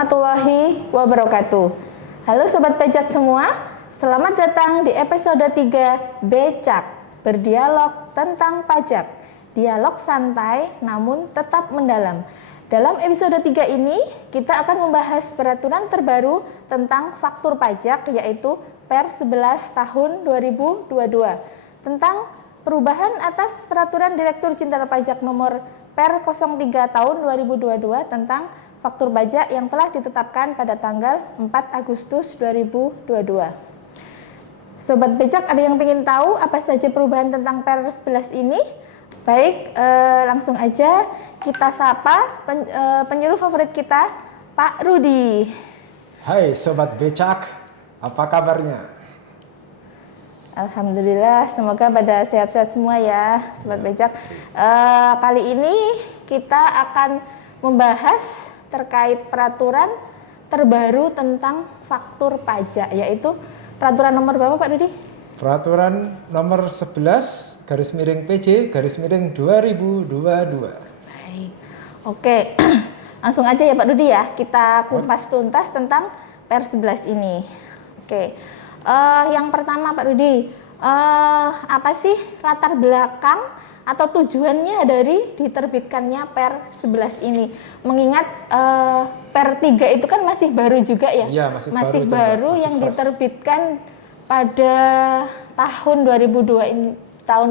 warahmatullahi wabarakatuh. Halo Sobat Pajak semua, selamat datang di episode 3 Becak, berdialog tentang pajak. Dialog santai namun tetap mendalam. Dalam episode 3 ini, kita akan membahas peraturan terbaru tentang faktur pajak, yaitu Per 11 tahun 2022, tentang perubahan atas peraturan Direktur Jenderal Pajak nomor Per 03 tahun 2022 tentang faktur pajak yang telah ditetapkan pada tanggal 4 Agustus 2022. Sobat Becak, ada yang ingin tahu apa saja perubahan tentang Per 11 ini? Baik, langsung aja kita sapa penyuluh favorit kita, Pak Rudi. Hai Sobat Becak, apa kabarnya? Alhamdulillah, semoga pada sehat-sehat semua ya, Sobat Becak. Kali ini kita akan membahas terkait peraturan terbaru tentang faktur pajak, yaitu peraturan nomor berapa Pak Rudi? Peraturan nomor 11 garis miring PJ garis miring 2022. Baik, oke. Langsung aja ya Pak Rudi ya, kita kupas tuntas tentang Per 11 ini. Oke, yang pertama Pak Rudi, apa sih latar belakang atau tujuannya dari diterbitkannya Per 11 ini? Mengingat Per 3 itu kan masih baru juga ya? Iya, masih baru yang diterbitkan pada tahun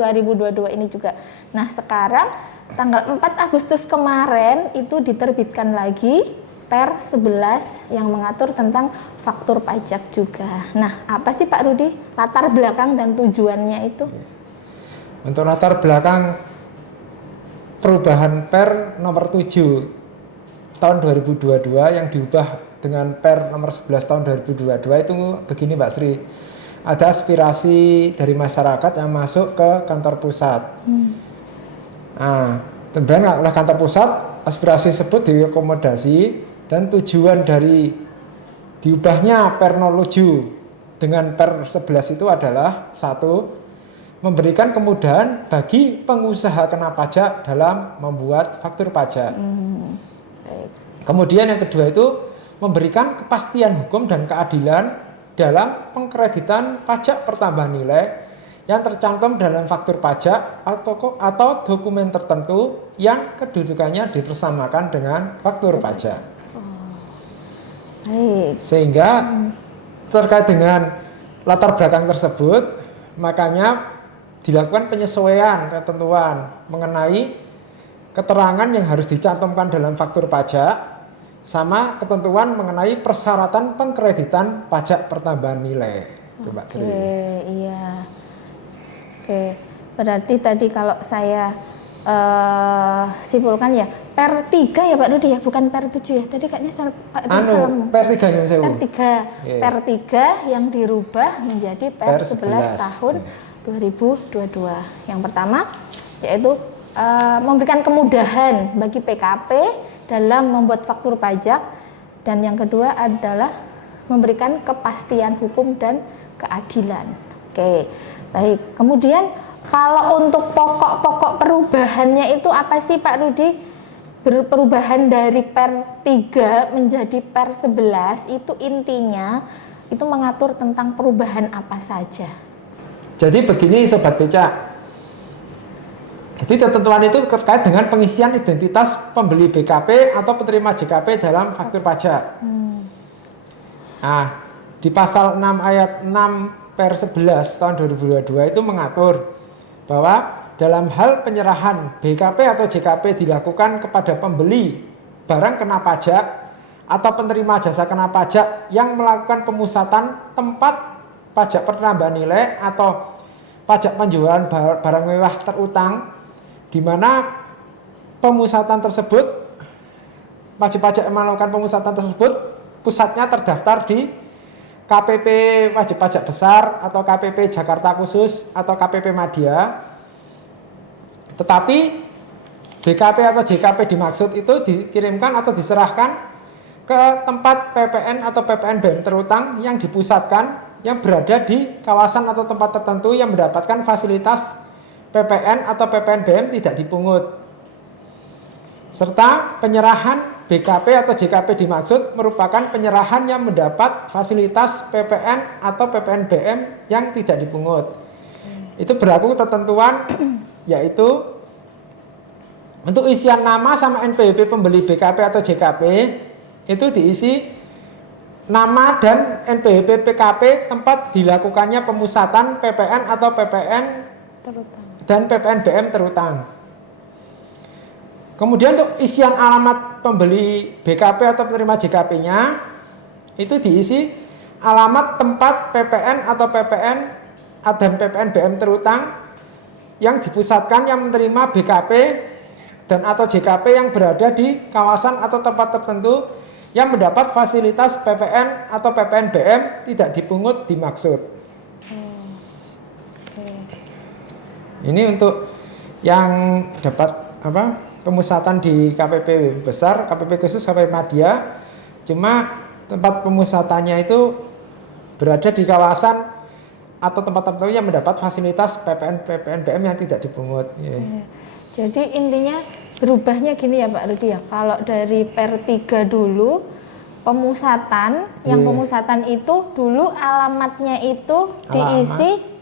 2022 ini juga. Nah, sekarang tanggal 4 Agustus kemarin itu diterbitkan lagi Per 11 yang mengatur tentang faktur pajak juga. Nah, apa sih Pak Rudi latar belakang dan tujuannya itu? Untuk latar belakang perubahan Per nomor 7 tahun 2022 yang diubah dengan Per nomor 11 tahun 2022 itu begini Mbak Sri. Ada aspirasi dari masyarakat yang masuk ke kantor pusat. Nah, tentunya oleh kantor pusat aspirasi tersebut diakomodasi dan tujuan dari diubahnya Per 07 dengan Per 11 itu adalah satu, memberikan kemudahan bagi pengusaha kena pajak dalam membuat faktur pajak. Kemudian yang kedua itu memberikan kepastian hukum dan keadilan dalam pengkreditan pajak pertambahan nilai yang tercantum dalam faktur pajak atau dokumen tertentu yang kedudukannya dipersamakan dengan faktur pajak. Sehingga terkait dengan latar belakang tersebut, makanya dilakukan penyesuaian ketentuan mengenai keterangan yang harus dicantumkan dalam faktur pajak sama ketentuan mengenai persyaratan pengkreditan pajak pertambahan nilai. Itu Mbak Sri. Iya. Oke, berarti tadi kalau saya simpulkan ya Per 3 ya Pak Rudi ya, bukan Per 7 ya. Tadi kayaknya Pak Rudi salah. Per 3 yang saya Per 3. Per 3 yang dirubah menjadi Per 11 tahun 2022. Yang pertama yaitu memberikan kemudahan bagi PKP dalam membuat faktur pajak, dan yang kedua adalah memberikan kepastian hukum dan keadilan. Oke, baik. Kemudian kalau untuk pokok-pokok perubahannya itu apa sih Pak Rudi? Perubahan dari Per 3 menjadi Per 11 itu intinya itu mengatur tentang perubahan apa saja? Jadi begini Sobat Becak, jadi ketentuan itu terkait dengan pengisian identitas pembeli BKP atau penerima JKP dalam faktur pajak. Nah, di pasal 6 ayat 6 Per 11 tahun 2022 itu mengatur bahwa dalam hal penyerahan BKP atau JKP dilakukan kepada pembeli barang kena pajak atau penerima jasa kena pajak yang melakukan pemusatan tempat pajak penambahan nilai atau pajak penjualan barang mewah terutang, di mana pemusatan tersebut, wajib pajak yang melakukan pemusatan tersebut pusatnya terdaftar di KPP Wajib Pajak Besar atau KPP Jakarta Khusus atau KPP Madya. Tetapi BKP atau JKP dimaksud itu dikirimkan atau diserahkan ke tempat PPN atau PPNBM terutang yang dipusatkan, yang berada di kawasan atau tempat tertentu yang mendapatkan fasilitas PPN atau PPNBM tidak dipungut, serta penyerahan BKP atau JKP dimaksud merupakan penyerahan yang mendapat fasilitas PPN atau PPNBM yang tidak dipungut. Itu berlaku ketentuan yaitu untuk isian nama sama NPWP pembeli BKP atau JKP itu diisi nama dan NPWP PKP tempat dilakukannya pemusatan PPN atau PPN terutama. dan PPNBM terutang. Kemudian untuk isian alamat pembeli BKP atau penerima JKP-nya itu diisi alamat tempat PPN atau PPN dan PPNBM terutang yang dipusatkan yang menerima BKP dan atau JKP yang berada di kawasan atau tempat tertentu yang mendapat fasilitas PPN atau PPNBM tidak dipungut dimaksud. Ini untuk yang dapat pemusatan di KPP besar, KPP khusus, KPP Madya. Cuma tempat pemusatannya itu berada di kawasan atau tempat tertentu yang mendapat fasilitas PPN PPNBM yang tidak dipungut. Jadi intinya berubahnya gini ya Pak Rudi ya. Kalau dari per 3 dulu pemusatan, yang pemusatan itu dulu alamatnya itu diisi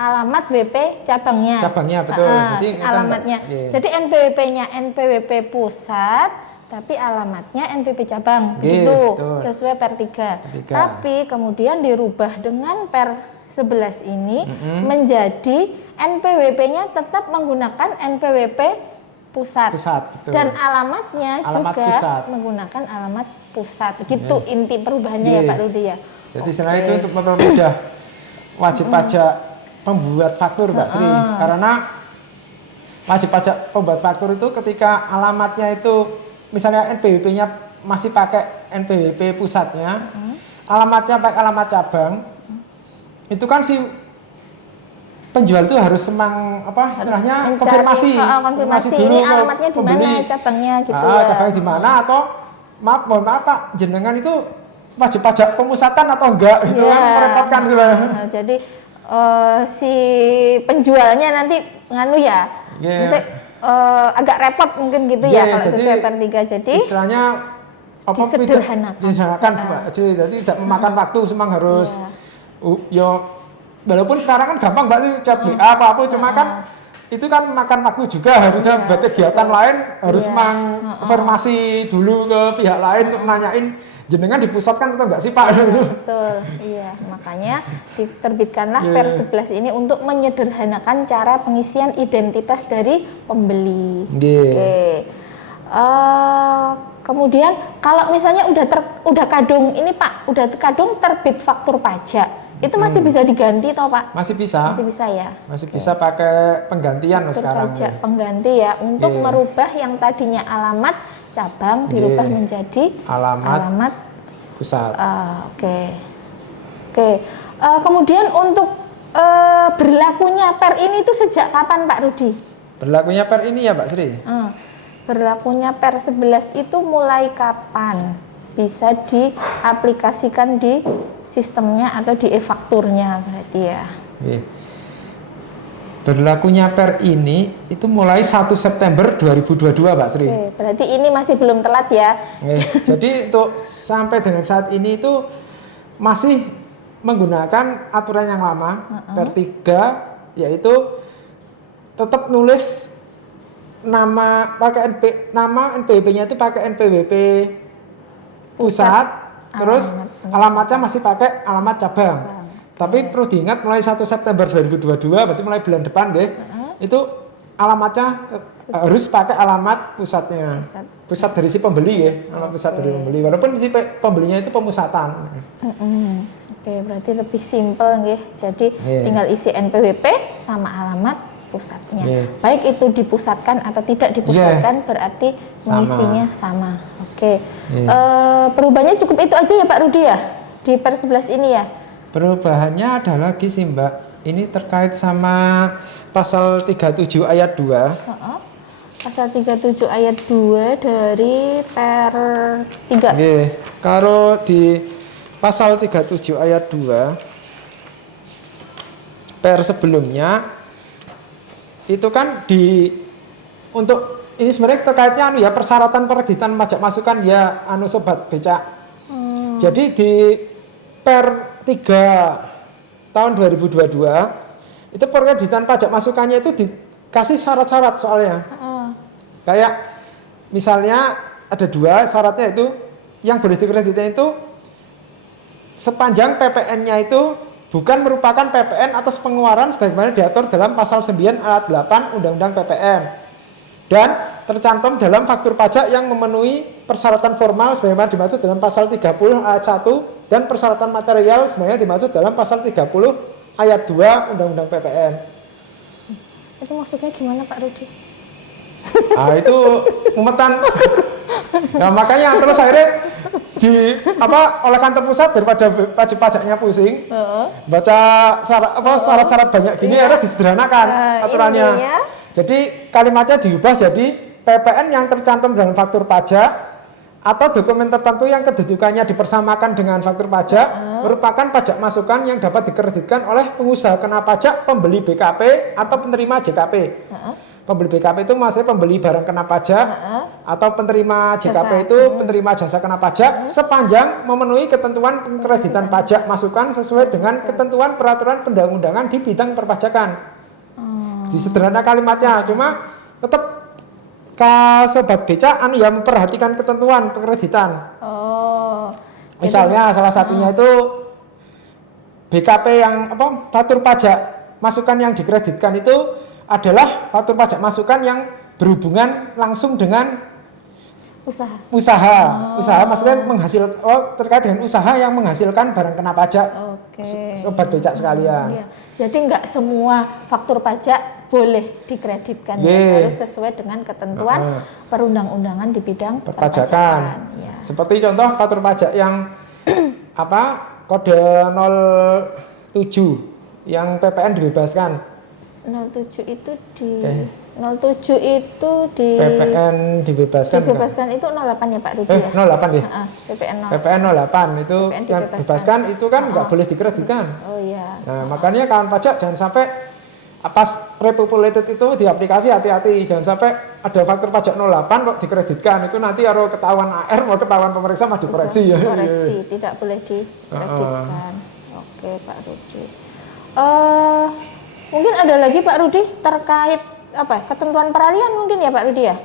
alamat WP cabangnya. Cabangnya betul. Jadi alamatnya. Jadi NPWP-nya NPWP pusat, tapi alamatnya NPWP cabang. Gitu. Sesuai per 3. Tapi kemudian dirubah dengan per 11 ini menjadi NPWP-nya tetap menggunakan NPWP pusat. Betul. Dan alamatnya alamat juga pusat. Menggunakan alamat pusat. Gitu inti perubahannya ya Pak Rudi ya. Jadi selain itu untuk mempermudah wajib pajak pembuat faktur Mbak Sri, karena wajib pajak pembuat faktur itu ketika alamatnya itu misalnya NPWP-nya masih pakai NPWP pusatnya, alamatnya pakai alamat cabang, itu kan si penjual itu harus istilahnya konfirmasi dulu ini alamatnya di mana, cabangnya gitu ya. Cabangnya di mana atau mohon maaf Pak, jenengan itu wajib pajak pemusatan atau enggak gitu kan merepotkan gitu. Jadi si penjualnya nanti nanti agak repot mungkin gitu ya kalau sesuai per 3. Jadi istilahnya disederhanakan jadi tidak memakan waktu, memang harus walaupun sekarang kan gampang Mbak sih chat WA apa cuma kan itu kan makan waktu juga, harusnya buat kegiatan lain harus konfirmasi dulu ke pihak lain untuk nanyain jenengan dipusatkan atau enggak sih Pak? Betul, iya. Makanya diterbitkanlah per 11 ini untuk menyederhanakan cara pengisian identitas dari pembeli. Kemudian kalau misalnya udah kadung ini Pak, udah kadung terbit faktur pajak, itu masih bisa diganti toh Pak? Masih bisa. Masih bisa ya. Masih bisa pakai penggantian faktur sekarang. Pajak pengganti ya untuk merubah yang tadinya alamat cabang dirubah menjadi alamat pusat. Kemudian untuk berlakunya per ini itu sejak kapan Pak Rudi? Berlakunya per ini ya Mbak Sri? Berlakunya per 11 itu mulai kapan bisa diaplikasikan di sistemnya atau di e-fakturnya berarti ya? Berlakunya per ini itu mulai 1 September 2022 Mbak Sri. Berarti ini masih belum telat ya. Jadi untuk sampai dengan saat ini itu masih menggunakan aturan yang lama per 3, yaitu tetap nulis nama pakai nama NPWP-nya itu pakai NPWP pusat, terus alamatnya masih pakai alamat cabang. Tapi perlu diingat mulai 1 September 2022 berarti mulai bulan depan deh. Itu alamatnya harus pakai alamat pusatnya. Pusat dari si pembeli ya, alamat pusat dari pembeli. Walaupun si pembelinya itu pemusatan. Berarti lebih simpel nggih. Jadi tinggal isi NPWP sama alamat pusatnya. Baik itu dipusatkan atau tidak dipusatkan berarti mengisinya sama. Perubahannya cukup itu aja ya Pak Rudi ya? Di per 11 ini ya? Perubahannya ada lagi sih Mbak. Ini terkait sama pasal 37 ayat 2. Pasal 37 ayat 2 dari per 3. Kalau di pasal 37 ayat 2 per sebelumnya itu kan untuk ini sebenarnya terkaitnya ya persyaratan penerbitan pajak masukan ya sobat becak. Jadi di per 3 tahun 2022 itu penerbitan pajak masukannya itu dikasih syarat-syarat soalnya. Kayak misalnya ada 2 syaratnya itu yang boleh dikreditkan itu sepanjang PPN-nya itu bukan merupakan PPN atas pengeluaran sebagaimana diatur dalam pasal 9 ayat 8 Undang-Undang PPN dan tercantum dalam faktur pajak yang memenuhi persyaratan formal sebagaimana dimaksud dalam pasal 30 ayat 1 dan persyaratan material sebagaimana dimaksud dalam pasal 30 ayat 2 Undang-Undang PPN. Itu maksudnya gimana Pak Rudi? Itu umetan. Nah makanya terus akhirnya oleh kantor pusat daripada wajib pajaknya pusing, baca syarat-syarat banyak gini akhirnya disederhanakan aturannya. Jadi kalimatnya diubah jadi PPN yang tercantum dalam faktur pajak atau dokumen tertentu yang kedudukannya dipersamakan dengan faktur pajak merupakan pajak masukan yang dapat dikreditkan oleh pengusaha kena pajak, pembeli BKP atau penerima JKP. Pembeli BKP itu maksudnya pembeli barang kena pajak atau penerima JKP itu penerima jasa kena pajak sepanjang memenuhi ketentuan pengkreditan pajak masukan sesuai dengan ketentuan peraturan pendahun-undangan di bidang perpajakan. Disederhana kalimatnya, cuma tetap sobat becak ya memperhatikan ketentuan pengkreditan. Misalnya salah satunya itu BKP yang faktur pajak masukan yang dikreditkan itu adalah faktur pajak masukan yang berhubungan langsung dengan usaha maksudnya terkait dengan usaha yang menghasilkan barang kena pajak. Sobat becak sekalian. Iya. Jadi nggak semua faktur pajak boleh dikreditkan, harus sesuai dengan ketentuan perundang-undangan di bidang perpajakan. Ya. Seperti contoh faktur pajak yang kode 07 yang PPN dibebaskan. 07 itu di PPN dibebaskan itu 08 ya Pak Rudi ya? 08 ya? PPN 08 itu yang dibebaskan itu kan nggak boleh dikreditkan. Nah makanya kawan pajak jangan sampai pas pre-populated itu di aplikasi hati-hati, jangan sampai ada faktur pajak 08 kok dikreditkan, itu nanti harus ketahuan AR mau ketahuan pemeriksa mah dikoreksi ya. Dikoreksi, tidak boleh dikreditkan. Oke Pak Rudi. Mungkin ada lagi Pak Rudi terkait ketentuan peralihan mungkin ya Pak Rudi ya?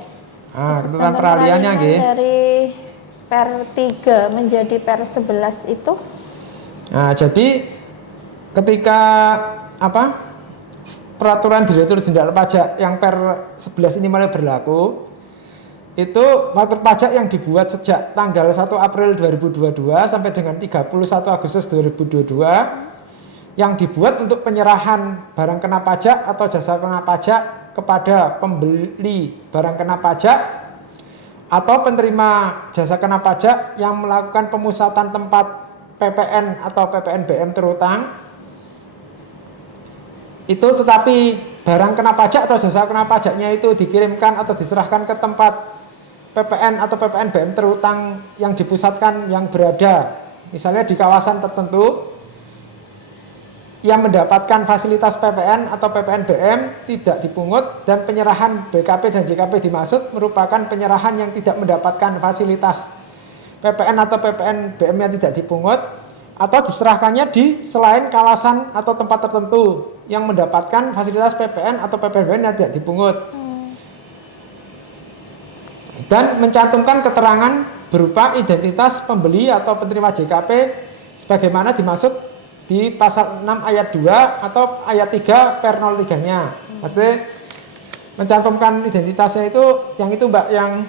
Ketentuan peralihannya nggih. Dari per 3 menjadi per 11 itu. Nah, jadi ketika peraturan Direktur Jenderal Pajak yang per 11 ini mulai berlaku, itu faktur pajak yang dibuat sejak tanggal 1 April 2022 sampai dengan 31 Agustus 2022 yang dibuat untuk penyerahan barang kena pajak atau jasa kena pajak kepada pembeli barang kena pajak atau penerima jasa kena pajak yang melakukan pemusatan tempat PPN atau PPNBM terutang itu, tetapi barang kena pajak atau jasa kena pajaknya itu dikirimkan atau diserahkan ke tempat PPN atau PPNBM terutang yang dipusatkan yang berada misalnya di kawasan tertentu yang mendapatkan fasilitas PPN atau PPNBM tidak dipungut dan penyerahan BKP dan JKP dimaksud merupakan penyerahan yang tidak mendapatkan fasilitas PPN atau PPNBM yang tidak dipungut atau diserahkannya di selain kawasan atau tempat tertentu yang mendapatkan fasilitas PPN atau PPNBM yang tidak dipungut dan mencantumkan keterangan berupa identitas pembeli atau penerima JKP sebagaimana dimaksud di pasal 6 ayat 2 atau ayat 3 per 03-nya. Maksudnya mencantumkan identitasnya itu yang itu Mbak, yang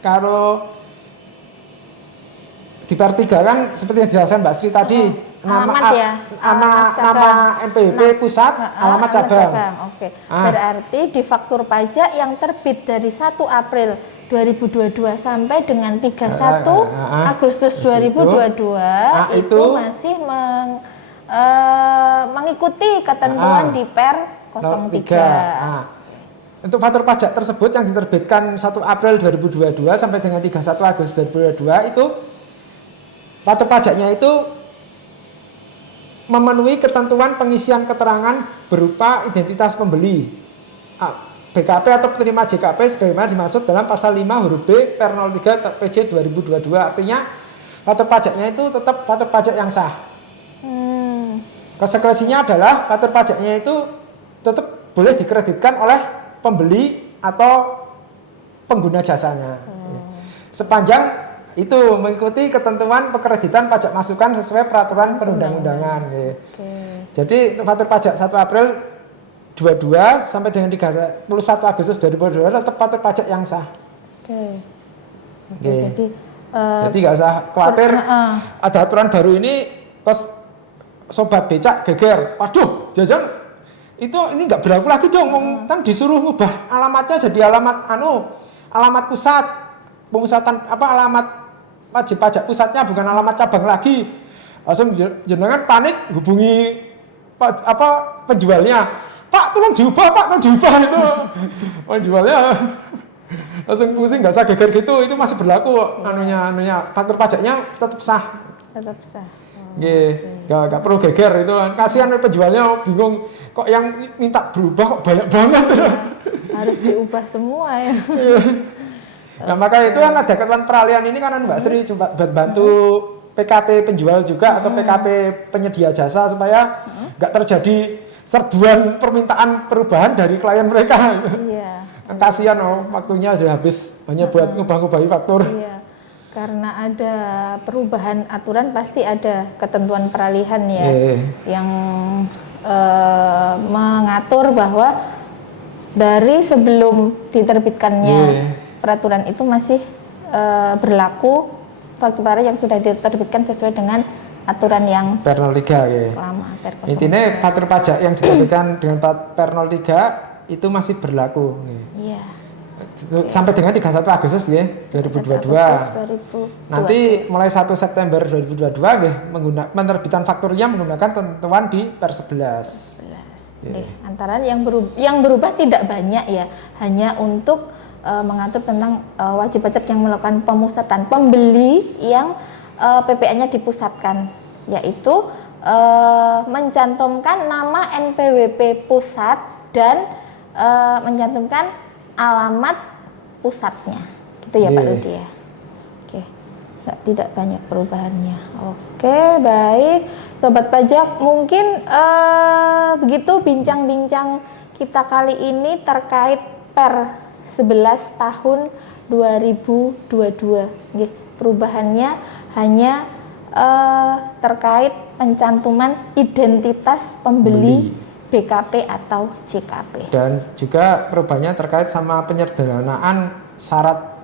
kalau di per 3 kan seperti yang dijelaskan Mbak Sri tadi, nama NPWP pusat, alamat cabang. Oke. Berarti di faktur pajak yang terbit dari 1 April 2022 sampai dengan 31 Agustus 2022 itu masih mengikuti ketentuan di per 03. Untuk faktur pajak tersebut yang diterbitkan 1 April 2022 sampai dengan 31 Agustus 2022 itu faktur pajaknya itu memenuhi ketentuan pengisian keterangan berupa identitas pembeli, BKP atau penerima JKP sebagaimana dimaksud dalam pasal 5 huruf B Per 03 PJ 2022. Artinya faktur pajaknya itu tetap faktur pajak yang sah. Konsekuensinya adalah faktur pajaknya itu tetap boleh dikreditkan oleh pembeli atau pengguna jasanya. Sepanjang itu mengikuti ketentuan pekreditan pajak masukan sesuai peraturan perundang-undangan. Jadi untuk faktur pajak 1 April 22 sampai dengan 31 Agustus 2022 tetap faktur pajak yang sah. Jadi nggak usah khawatir ada aturan baru ini pas sobat becak geger. Waduh, jajan ini nggak berlaku lagi dong. Kan disuruh ngubah alamatnya jadi alamat pusat. Pemusatan alamat wajib pajak pusatnya bukan alamat cabang lagi. Langsung jenengan panik hubungi penjualnya. Pak, tolong diubah itu. Penjualnya langsung pusing, nggak usah geger gitu. Itu masih berlaku faktur pajaknya tetap sah. Nggak perlu geger itu. Kasihan penjualnya bingung kok yang minta berubah kok banyak banget. Harus diubah semua ya. Nah maka itu kan ada ketentuan peralihan ini kan Mbak Sri coba bantu PKP penjual juga atau PKP penyedia jasa supaya nggak terjadi serbuan permintaan perubahan dari klien mereka. Iya. Kan kasihan waktunya sudah habis hanya buat ngubah-ngubahi faktur. Iya. Karena ada perubahan aturan pasti ada ketentuan peralihan ya yang mengatur bahwa dari sebelum diterbitkannya peraturan itu masih berlaku faktur pajak yang sudah diterbitkan sesuai dengan aturan yang Per 03 lama. Intinya faktur pajak yang diterbitkan dengan Per 03 itu masih berlaku. Iya. Sampai dengan 31 Agustus 2022. Nanti mulai 1 September 2022 penerbitan fakturnya menggunakan ketentuan di Per 11. Antara yang berubah tidak banyak ya, hanya untuk mengatur tentang wajib pajak yang melakukan pemusatan pembeli yang PPN-nya dipusatkan, yaitu mencantumkan nama NPWP pusat dan mencantumkan alamat pusatnya, gitu ya Pak Rudi ya. Oke, tidak banyak perubahannya. Oke, baik, sobat pajak, mungkin begitu bincang-bincang kita kali ini terkait Per 11 tahun 2022. Perubahannya hanya terkait pencantuman identitas pembeli BKP atau JKP. Dan juga perubahannya terkait sama penyederhanaan syarat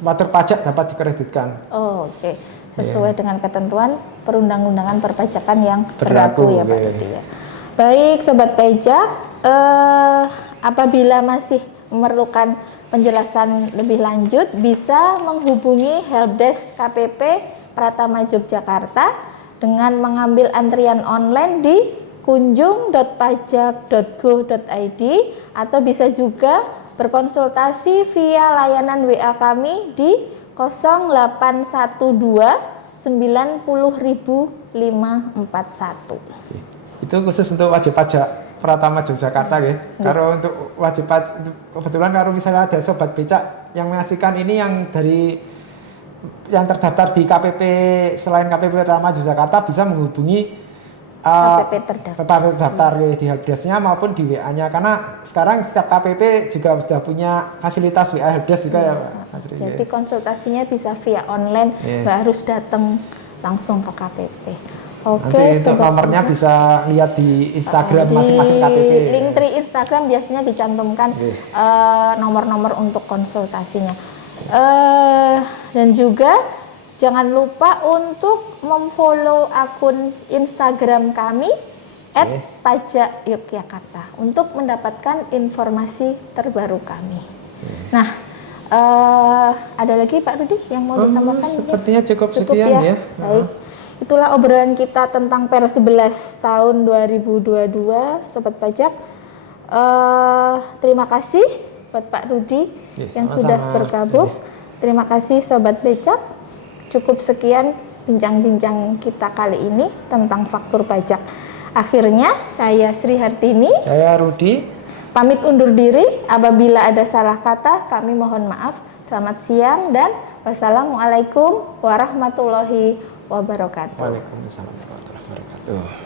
faktur pajak dapat dikreditkan. Oke. Sesuai dengan ketentuan perundang-undangan perpajakan yang berlaku ya Pak Rudi ya. Baik sobat pajak, apabila masih memerlukan penjelasan lebih lanjut bisa menghubungi helpdesk KPP Pratama Yogyakarta dengan mengambil antrian online di kunjung.pajak.go.id atau bisa juga berkonsultasi via layanan WA kami di 0812 90.541. Itu khusus untuk wajib pajak Pratama Yogyakarta ya. Kalau untuk wajib pajak kebetulan kalau misalnya ada sobat becak yang menyaksikan ini yang dari yang terdaftar di KPP selain KPP Pratama Yogyakarta bisa menghubungi KPP terdaftar di helpdesk-nya maupun di WA-nya karena sekarang setiap KPP juga sudah punya fasilitas WA helpdesk juga ya Pak. Jadi konsultasinya bisa via online, nggak harus datang langsung ke KPP. Oke, nanti untuk nomornya bisa lihat di Instagram masing-masing KPP. Link tree Instagram biasanya dicantumkan nomor-nomor untuk konsultasinya. Dan juga jangan lupa untuk memfollow akun Instagram kami @pajakyogyakarta untuk mendapatkan informasi terbaru kami. Nah, ada lagi Pak Rudi yang mau ditambahkan? Sepertinya cukup sekian ya. Baik. Itulah obrolan kita tentang Per 11 tahun 2022, Sobat Pajak. Terima kasih buat Pak Rudi yang sudah bergabung. Terima kasih Sobat Pajak. Cukup sekian bincang-bincang kita kali ini tentang faktur pajak. Akhirnya, saya Sri Hartini. Saya Rudi. Pamit undur diri, apabila ada salah kata kami mohon maaf. Selamat siang dan wassalamualaikum warahmatullahi wabarakatuh. Waalaikumsalam warahmatullahi wabarakatuh.